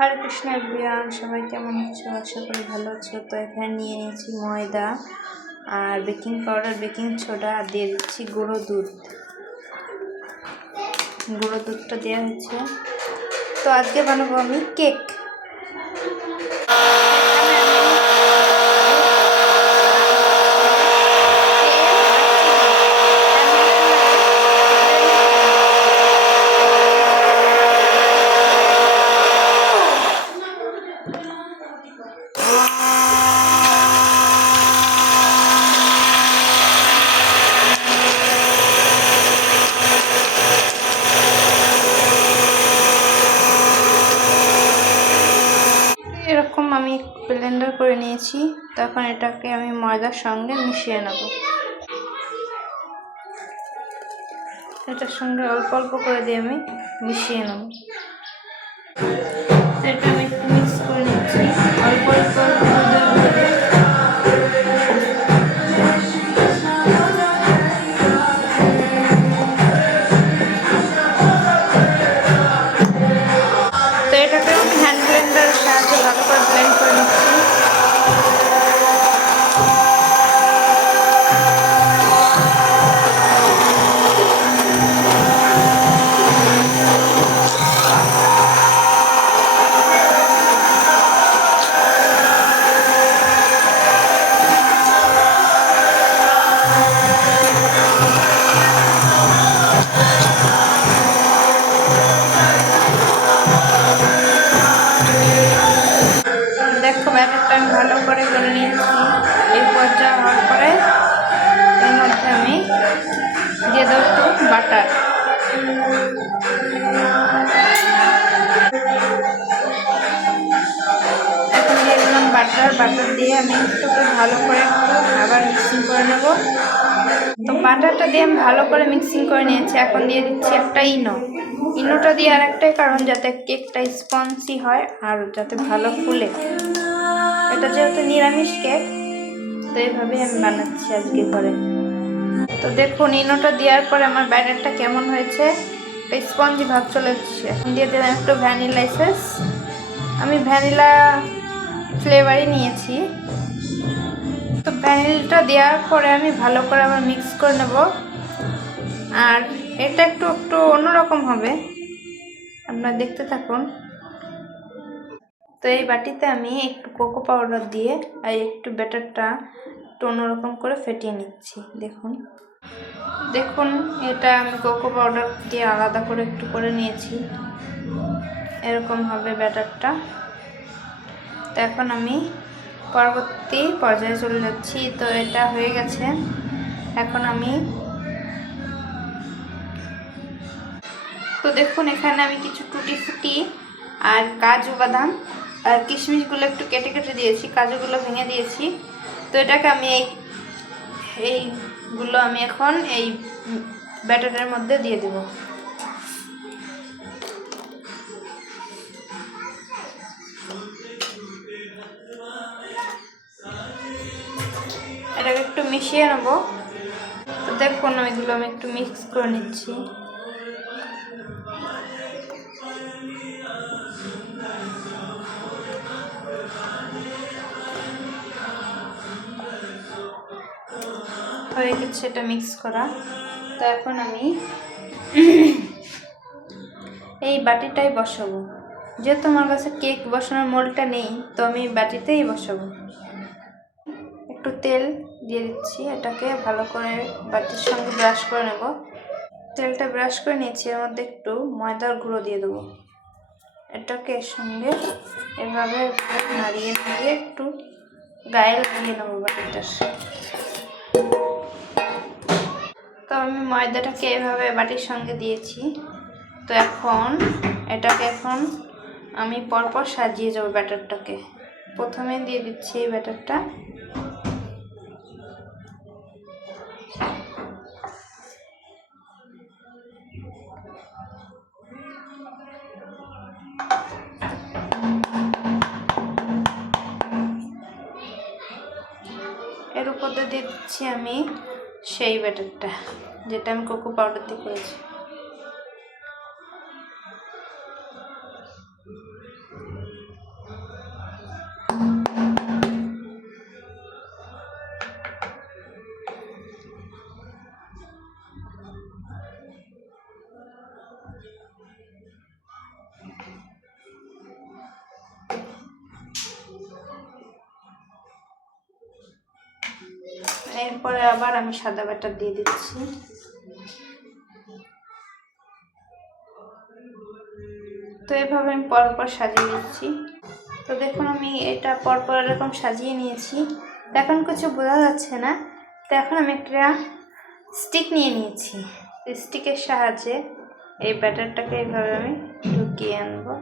হরে Krishna everyone, সবাই কেমন আছো? আশা করি ভালো আছো। তো এখানে নিয়ে নিয়েছি ময়দা আর বেকিং পাউডার, বেকিং সোডা, আর দিয়ে দিচ্ছি গুঁড়ো দুধ। গুঁড়ো দুধটা দেওয়া হচ্ছে। তো আজকে বানাবো আমি কেক। এরকম আমি ব্লেন্ডার করে নিয়েছি। তখন এটাকে আমি ময়দার সঙ্গে মিশিয়ে নেব। এটার সঙ্গে অল্প অল্প করে দিয়ে আমি মিশিয়ে নেব। এটা আমি একটু মিক্স করে নিচ্ছি অল্প অল্প করে। তো এটাকে আমি হ্যান্ড ব্লেন্ডারের সাহায্যে ভালো করে ব্লেন্ড করে নিচ্ছি। দেখো ব্যাটারটা আমি ভালো করে নিয়েছি। এই পর্যায়ে হওয়ার পরে এর মধ্যে আমি দিয়ে দেবো একটু বাটার। এখন দিয়ে দিলাম বাটার দিয়ে আমি একটু ভালো করে আবার মিক্সিং করে নেব। তো বাটারটা দিয়ে আমি ভালো করে মিক্সিং করে নিয়েছি। এখন দিয়ে দিচ্ছি একটা ইনোটা দিয়ে আর একটাই কারণ, যাতে কেকটা স্পঞ্জি হয় আর যাতে ভালো ফুলে। এটা যেহেতু নিরামিষ কেক, তো এইভাবেই আমি বানাচ্ছি আজকে ঘরে। তো দেখুন ইনোটা দেওয়ার পরে আমার ব্যাটারটা কেমন হয়েছে, স্পঞ্জি ভাব চলে এসেছে। এখন দিয়ে দিলাম একটু ভ্যানিলা এসেন্স। আমি ভ্যানিলা ফ্লেভারই নিয়েছি। তো ভ্যানিলাটা দেওয়ার পরে আমি ভালো করে আবার মিক্স করে নেব। আর এটা একটু অন্যরকম হবে, আপনারা দেখতে থাকুন। তো এই বাটিতে আমি একটু কোকো পাউডার দিয়ে আর একটু ব্যাটারটা একটু অন্যরকম করে ফেটিয়ে নিচ্ছি। দেখুন এটা আমি কোকো পাউডার দিয়ে আলাদা করে একটু করে নিয়েছি। এরকম হবে ব্যাটারটা। তো এখন আমি পরবর্তী পর্যায়ে চলে যাচ্ছি। তো এটা হয়ে গেছে। এখন আমি তো দেখুন এখানে আমি কিছু টুটি ফুটি আর কাজু বাদাম আর কিশমিশগুলো একটু কেটে কেটে দিয়েছি, কাজুগুলো ভেঙে দিয়েছি। তো এটাকে আমি এইগুলো আমি এখন এই ব্যাটারের মধ্যে দিয়ে দেব। এটাকে একটু মিশিয়ে নেব। তো দেখুন এগুলো আমি একটু মিক্স করে নিচ্ছি। হয়ে গেছে এটা মিক্স করা। তো এখন আমি এই বাটিটাই বসাবো। যেহেতু আমার কাছে কেক বসানোর মোল্ডটা নেই, তো আমি বাটিতেই বসাবো। একটু তেল দিয়ে দিচ্ছি। এটাকে ভালো করে বাটির সঙ্গে ব্রাশ করে নেব। তেলটা ব্রাশ করে নিয়েছি। এর মধ্যে একটু ময়দার গুঁড়ো দিয়ে দেবো। এটাকে এর সঙ্গে এভাবে নাড়িয়ে একটু গায়ে লাগিয়ে নেবো বাটিটার। তো আমি ময়দাটাকে এভাবে বাটির সঙ্গে দিয়েছি। তো এটাকে আমি পরপর সাজিয়ে যাবো ব্যাটারটাকে। প্রথমে দিয়ে দিচ্ছি এই ব্যাটারটা। এর উপর দিয়ে দিচ্ছি আমি সেই ব্যাটারটা, যেটা আমি কোকো পাউডার দিয়ে করেছি। এরপরে আবার আমি সাদা ব্যাটার দিয়ে দিচ্ছি। তো এভাবে আমি পরপর সাজিয়ে দিচ্ছি। তো দেখুন আমি এটা পরপর এরকম সাজিয়ে নিয়েছি। তো এখন কিছু বোঝা যাচ্ছে না। তো এখন আমি একটা স্টিক নিয়ে নিয়েছি। স্টিকের সাহায্যে এই ব্যাটারটাকে এইভাবে আমি ঢুকিয়ে আনবো।